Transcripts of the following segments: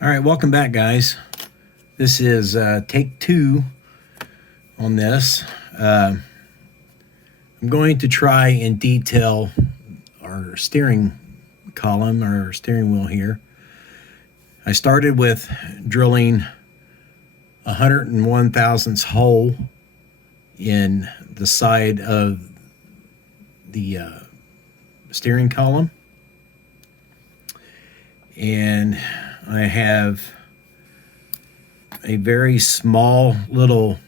All right, welcome back, guys. This is take two on this. I'm going to try and detail our steering column, our steering wheel here. I started with drilling 101 thousandths hole in the side of the steering column, and I have a very small little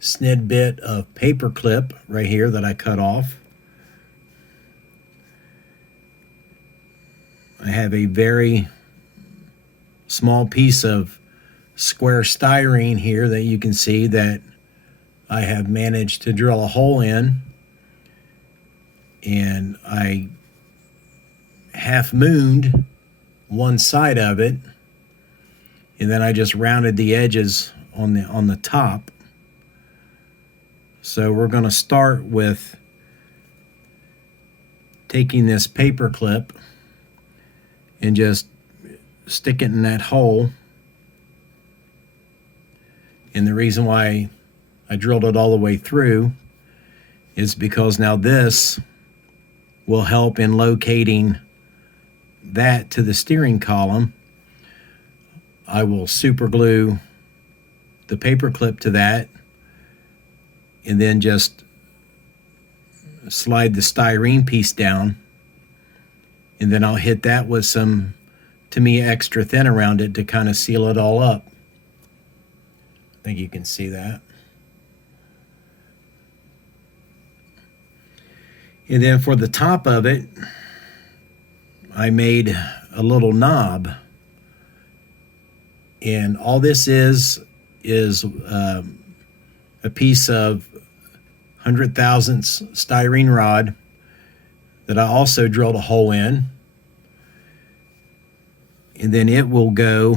snid bit of paper clip right here that I cut off. I have a very small piece of square styrene here that you can see that I have managed to drill a hole in, and I half mooned one side of it, and then I just rounded the edges on the top. So we're going to start with taking this paper clip and just stick it in that hole. And the reason why I drilled it all the way through is because now this will help in locating that to the steering column. I will super glue the paper clip to that and then just slide the styrene piece down, and then I'll hit that with some, to me, extra thin around it to kind of seal it all up. I think you can see that. And then for the top of it, I made a little knob, and all this is a piece of 100 thousandths styrene rod that I also drilled a hole in, and then it will go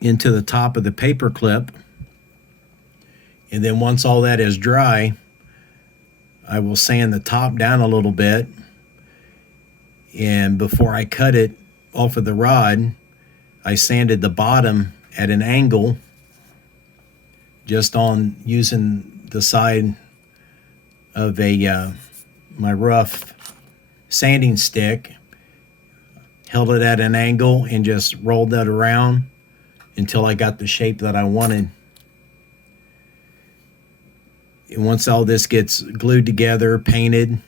into the top of the paper clip. And then once all that is dry, I will sand the top down a little bit, and before I cut it off of the rod, I sanded the bottom at an angle just on using the side of my rough sanding stick, held it at an angle and just rolled that around until I got the shape that I wanted. And once all this gets glued together, painted,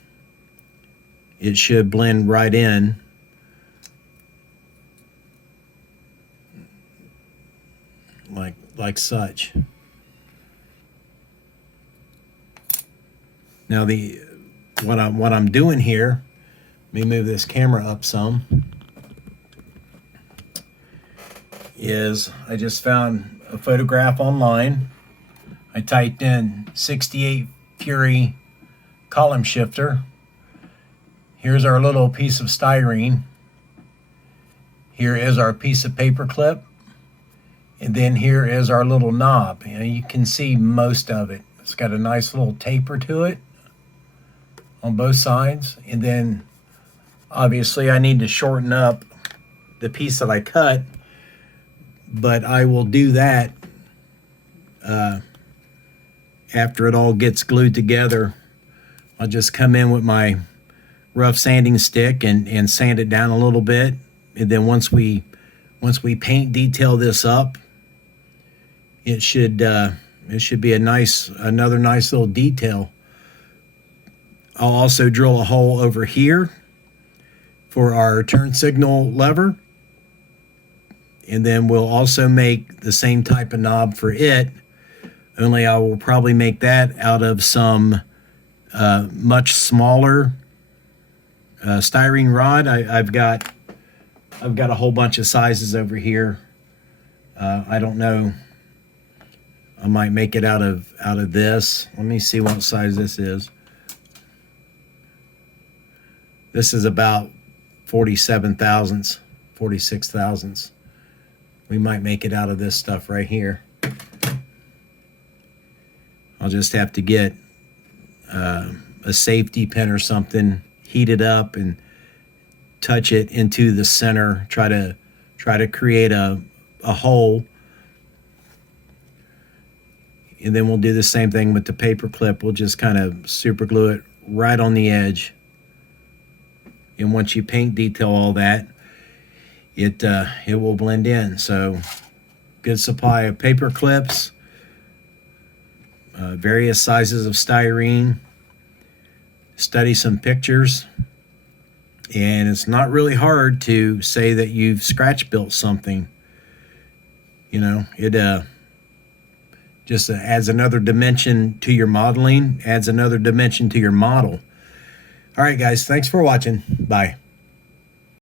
it should blend right in. Like such. Now what I'm doing here, let me move this camera up some, is I just found a photograph online. I typed in 68 Fury column shifter. Here's our little piece of styrene. Here is our piece of paper clip. And then here is our little knob. You can see most of it. It's got a nice little taper to it on both sides. And then obviously I need to shorten up the piece that I cut, but I will do that after it all gets glued together. I'll just come in with my rough sanding stick and sand it down a little bit. And then once we paint detail this up, it should be another nice little detail. I'll also drill a hole over here for our turn signal lever, and then we'll also make the same type of knob for it, only I will probably make that out of some much smaller styrene rod. I've got a whole bunch of sizes over here. I don't know. I might make it out of this. Let me see what size this is. This is about 47 thousandths, 46 thousandths. We might make it out of this stuff right here. I'll just have to get a safety pin or something, heat it up, and touch it into the center, try to create a hole. And then we'll do the same thing with the paper clip. We'll just kind of super glue it right on the edge. And once you paint detail all that, it will blend in. So good supply of paper clips, various sizes of styrene. Study some pictures. And it's not really hard to say that you've scratch built something. You know, it just adds another dimension to your modeling, adds another dimension to your model. All right, guys, thanks for watching. Bye.